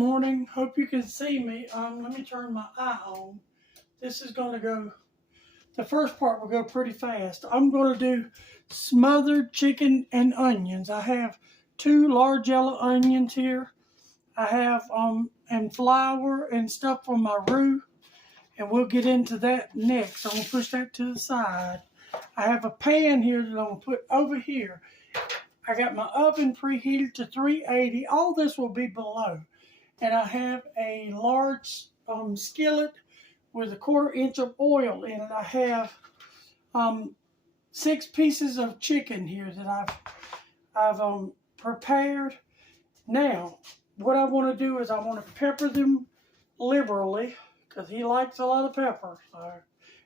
Morning. Hope you can see me. Let me turn my eye on. This is going to go, the first part will go pretty fast. I'm going to do smothered chicken and onions. I have 2 large yellow onions here. I have and flour and stuff for my roux, and we'll get into that next. I'm going to push that to the side. I have a pan here that I'm going to put over here. I got my oven preheated to 380. All this will be below. And I have a large skillet with 1/4 inch of oil in it. I have 6 pieces of chicken here that I've prepared. Now, what I want to do is I want to pepper them liberally because he likes a lot of pepper. So,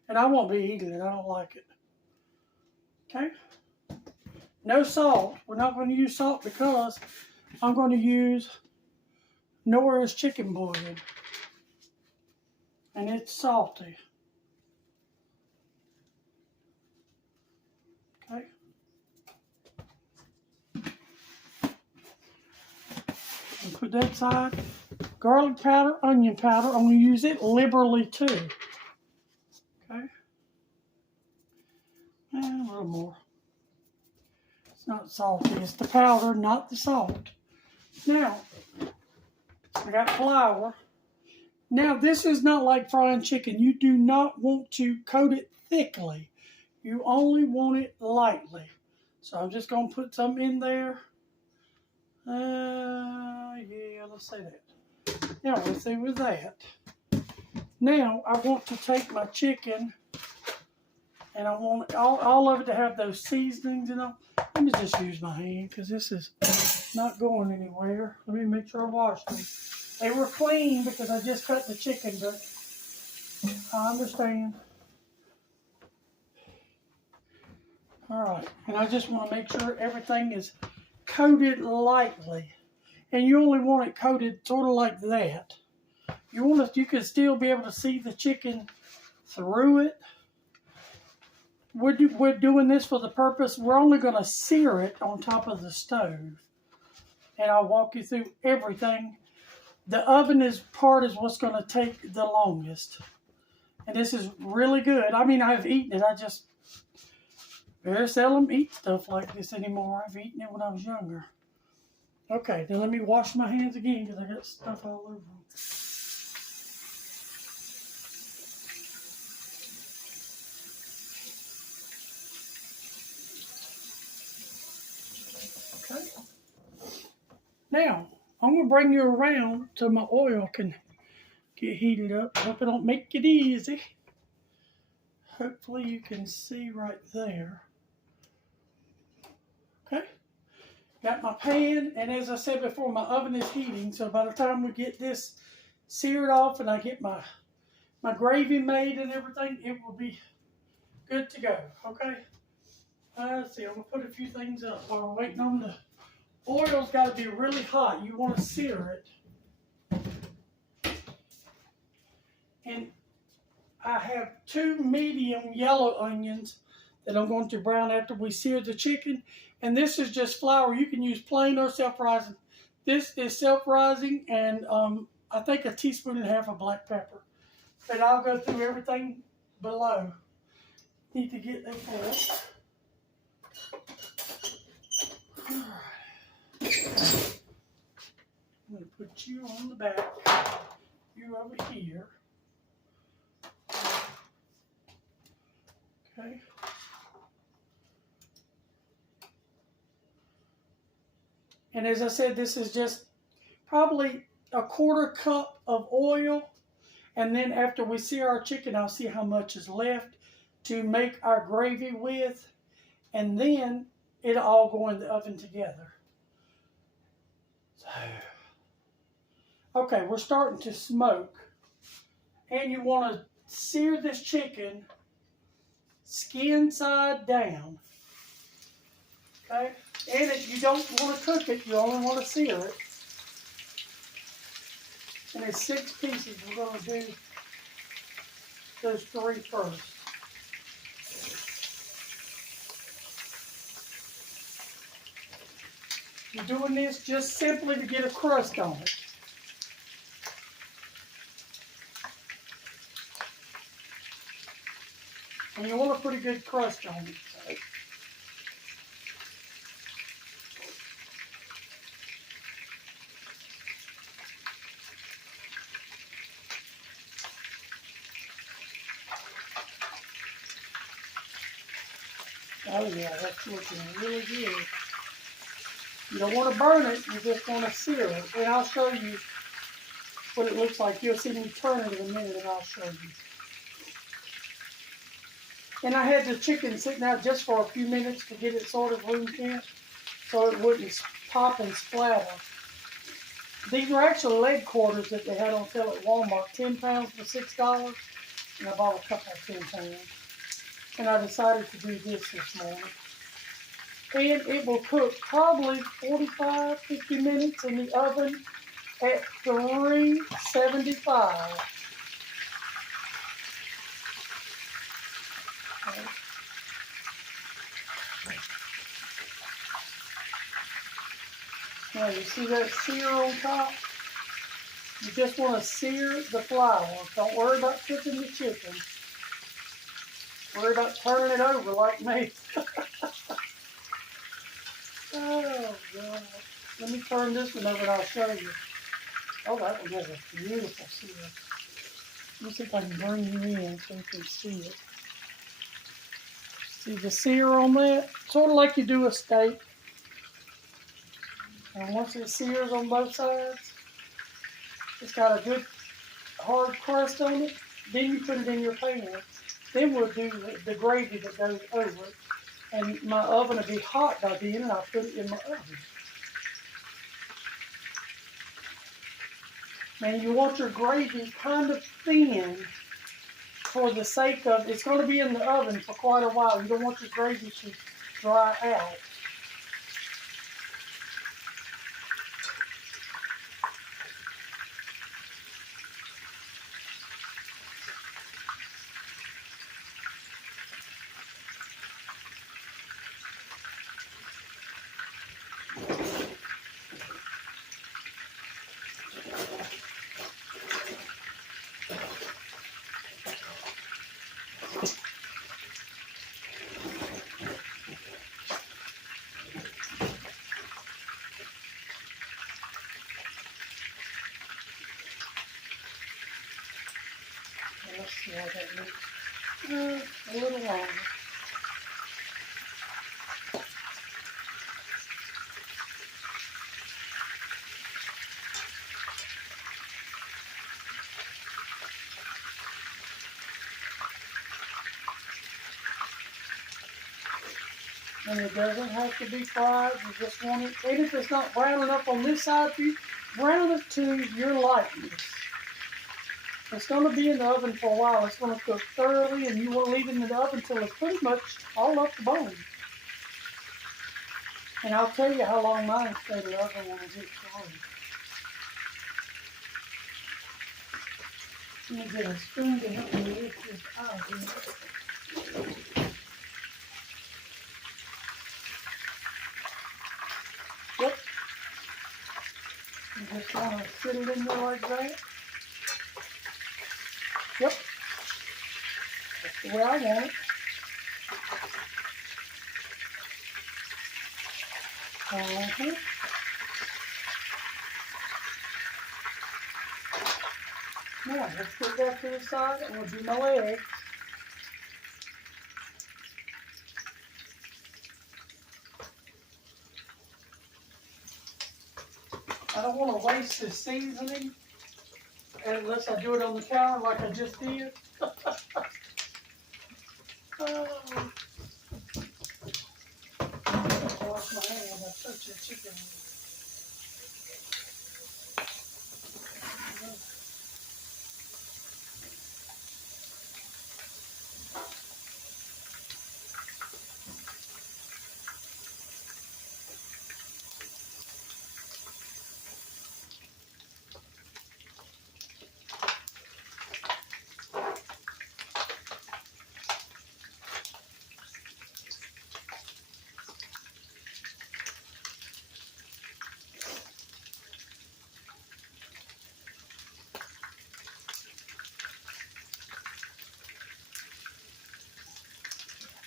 and I won't be eating it. I don't like it. Okay. No salt. We're not going to use salt because I'm going to use Knorr's chicken bullion, and it's salty. Okay. And put that aside. Garlic powder, onion powder. I'm going to use it liberally too. Okay. And a little more. It's not salty. It's the powder, not the salt. Now, I got flour. Now, this is not like frying chicken. You do not want to coat it thickly. You only want it lightly. So I'm just going to put some in there. Yeah, let's say that. Now, let's see with that. Now, I want to take my chicken, and I want all of it to have those seasonings and all. Let me just use my hand because this is not going anywhere. Let me make sure I washed them. They were clean because I just cut the chicken, but I understand. All right, and I just want to make sure everything is coated lightly. And you only want it coated sort of like that. You can still be able to see the chicken through it. We're doing this for the purpose, we're only going to sear it on top of the stove. And I'll walk you through everything. The oven part is what's going to take the longest. And this is really good. I mean, I've eaten it. I just very seldom eat stuff like this anymore. I've eaten it when I was younger. Okay, then let me wash my hands again because I got stuff all over them. Now, I'm going to bring you around so my oil can get heated up. Hope I don't make it easy. Hopefully you can see right there. Okay. Got my pan, and as I said before, my oven is heating. So by the time we get this seared off and I get my gravy made and everything, it will be good to go. Okay. Let's see. I'm going to put a few things up while we're waiting on the oil's got to be really hot. You want to sear it. And I have 2 medium yellow onions that I'm going to brown after we sear the chicken. And this is just flour. You can use plain or self-rising. This is self-rising, and I think 1.5 teaspoons of black pepper. But I'll go through everything below. Need to get that full. All right. I'm going to put you on the back, you over here. Okay. And as I said, this is just probably 1/4 cup of oil. And then after we sear our chicken, I'll see how much is left to make our gravy with. And then it'll all go in the oven together. Okay, we're starting to smoke, and you want to sear this chicken skin side down. Okay, and if you don't want to cook it, you only want to sear it. And it's 6 pieces. We're going to do those 3 first. You're doing this just simply to get a crust on it. And you want a pretty good crust on it. So. Oh yeah, that's looking really good. You don't want to burn it, you just want to sear it. And I'll show you what it looks like. You'll see me turn it in a minute and I'll show you. And I had the chicken sitting out just for a few minutes to get it sort of room temp so it wouldn't pop and splatter. These were actually leg quarters that they had on sale at Walmart, 10 pounds for $6. And I bought a couple of 10 pounds. And I decided to do this morning. And it will cook probably 45, 50 minutes in the oven at 375. Now you see that sear on top? You just want to sear the flour. Don't worry about cooking the chicken. Worry about turning it over like me. Oh, God. Let me turn this one over and I'll show you. Oh, that one has a beautiful sear. Let me see if I can bring you in so you can see it. See the sear on that? Sort of like you do a steak. And once it sears on both sides, it's got a good hard crust on it. Then you put it in your pan. Then we'll do the gravy that goes over it. And my oven will be hot by then, and I'll put it in my oven. And you want your gravy kind of thin for the sake of, it's going to be in the oven for quite a while. You don't want your gravy to dry out. Let's see how that looks. A little longer. And it doesn't have to be fried. You just want it. And if it's not brown enough on this side for you, brown it to your likeness. It's going to be in the oven for a while. It's going to cook thoroughly, and you want to leave it in the oven until it's pretty much all up the bone. And I'll tell you how long mine stayed in the oven when it gets done. Let me get a spoon to help me lift this out here. Yep. You just want to sit it in there like that. Yep. That's the way I want it. Now, let's put that to the side and we'll do my legs. I don't want to waste the seasoning unless I do it on the counter like I just did. Wash my hands. I touched the chicken.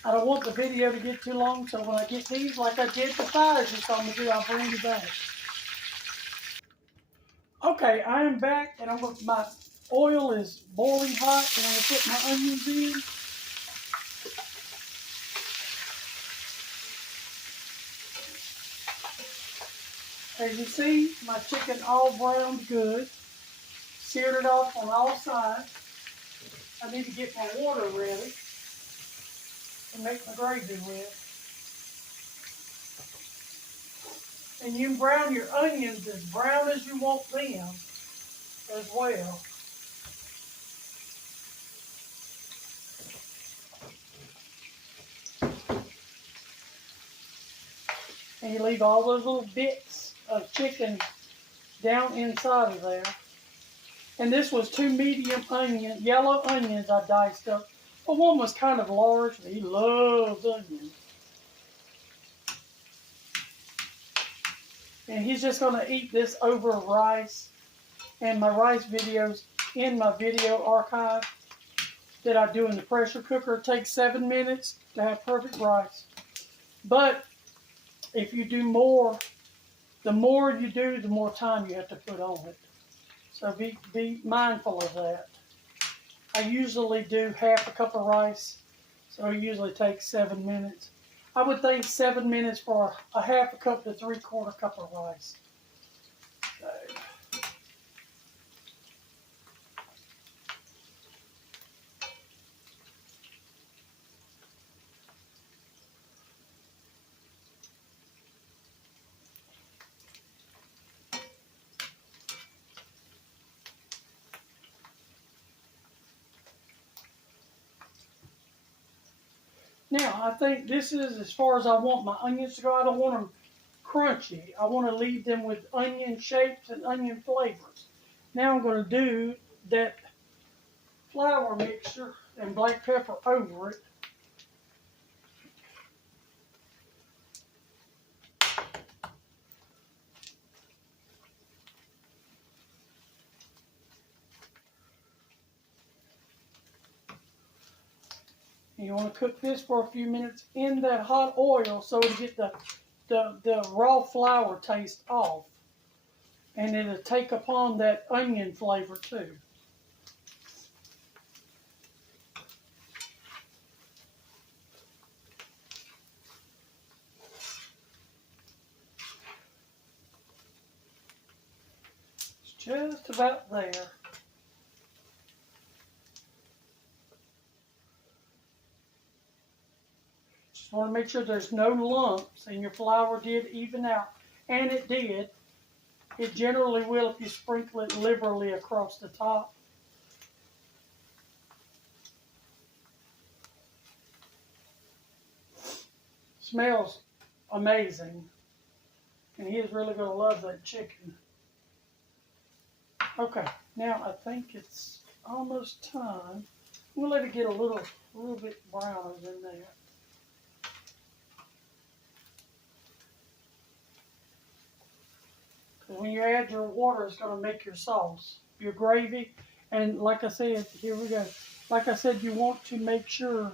I don't want the video to get too long, so when I get these, like I did the thighs you saw me do, I'll bring you back. Okay, I am back, and my oil is boiling hot, and I'm going to put my onions in. As you see, my chicken all browned good. Seared it off on all sides. I need to get my water ready to make my gravy with. And you can brown your onions as brown as you want them as well. And you leave all those little bits of chicken down inside of there. And this was 2 medium yellow onions I diced up. But one was kind of large. He loves onions. And he's just going to eat this over rice. And my rice videos in my video archive that I do in the pressure cooker. It takes 7 minutes to have perfect rice. But if you do more, the more you do, the more time you have to put on it. So be mindful of that. I usually do half a cup of rice, so it usually takes 7 minutes. I would think 7 minutes for a half a cup to 3/4 cup of rice. So. Now, I think this is as far as I want my onions to go. I don't want them crunchy. I want to leave them with onion shapes and onion flavors. Now I'm going to do that flour mixture and black pepper over it. And you want to cook this for a few minutes in that hot oil so to get the raw flour taste off. And it'll take upon that onion flavor too. It's just about there. Just want to make sure there's no lumps and your flour did even out. And it did. It generally will if you sprinkle it liberally across the top. Smells amazing. And he is really going to love that chicken. Okay, now I think it's almost time. We'll let it get a little bit browner than that. Because when you add your water, it's going to make your sauce, your gravy. And like I said, here we go. Like I said, you want to make sure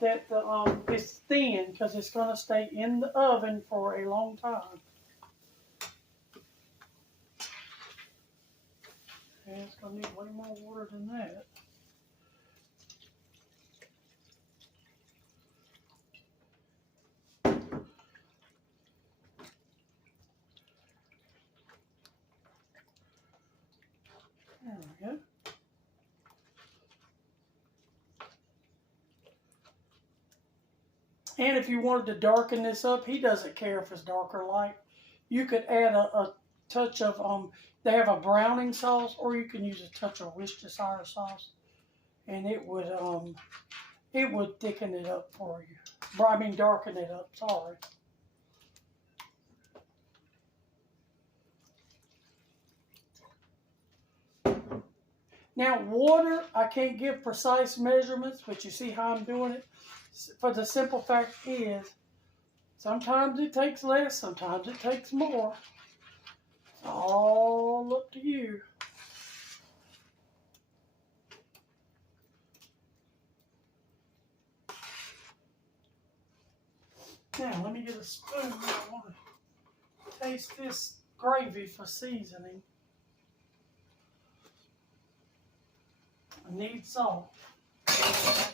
that it's thin because it's going to stay in the oven for a long time. And it's going to need way more water than that. There we go. And if you wanted to darken this up, he doesn't care if it's dark or light. You could add a touch of, they have a browning sauce, or you can use a touch of Worcestershire sauce. And it would thicken it up for you. I mean, darken it up, sorry. Now, water, I can't give precise measurements, but you see how I'm doing it? For the simple fact is, sometimes it takes less, sometimes it takes more. It's all up to you. Now, let me get a spoon. I want to taste this gravy for seasoning. I need salt. So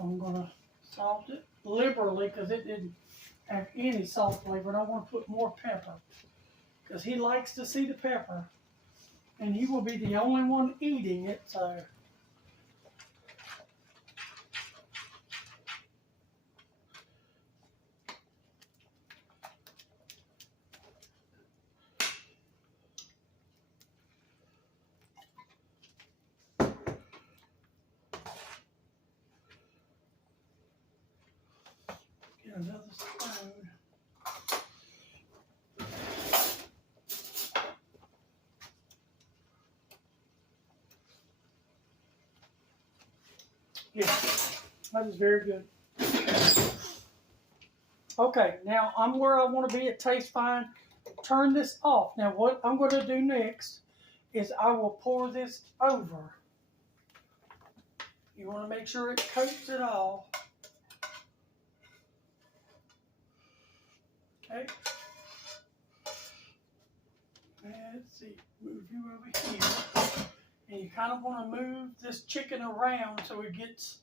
I'm going to salt it liberally because it didn't have any salt flavor. And I want to put more pepper because he likes to see the pepper. And he will be the only one eating it, so. Get another spoon. Yeah, that is very good. Okay, now I'm where I want to be. It tastes fine. Turn this off. Now what I'm going to do next is I will pour this over. You want to make sure it coats it all. Okay. Let's see. Move you over here. And you kind of want to move this chicken around so it gets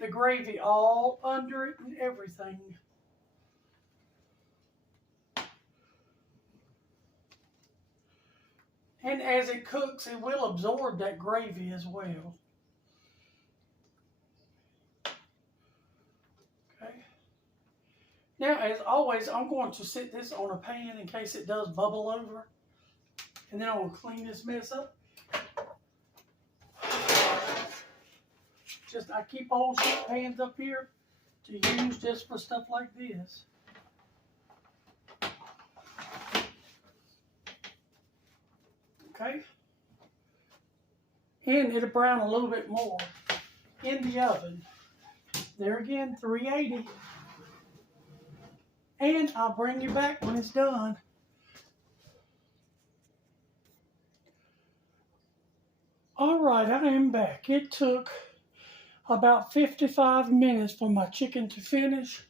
the gravy all under it and everything. And as it cooks, it will absorb that gravy as well. Okay. Now, as always, I'm going to set this on a pan in case it does bubble over. And then I will clean this mess up. I keep old shit pans up here to use just for stuff like this. Okay. And it'll brown a little bit more in the oven. There again, 380. And I'll bring you back when it's done. All right, I am back. It took about 55 minutes for my chicken to finish.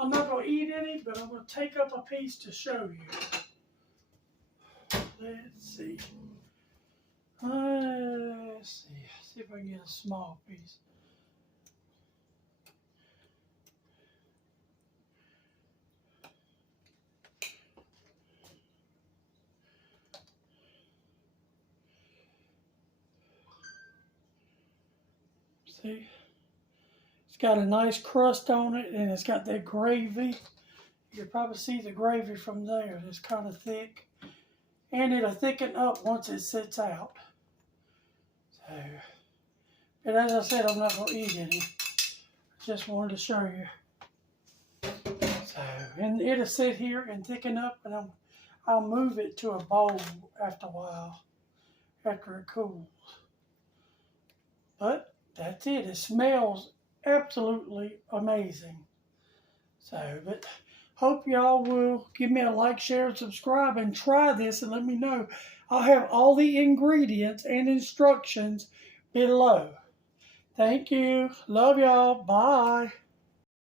I'm not going to eat any, but I'm going to take up a piece to show you. Let's see. Let's see. See if I can get a small piece. See? It's got a nice crust on it, and it's got that gravy. You can probably see the gravy from there. It's kind of thick. And it'll thicken up once it sits out. So, and as I said, I'm not going to eat any. Just wanted to show you. So, and it'll sit here and thicken up, and I'll move it to a bowl after a while, after it cools. But that's it. It smells absolutely amazing. So, but hope y'all will give me a like, share, and subscribe, and try this and let me know. I'll have all the ingredients and instructions below. Thank you. Love y'all. Bye.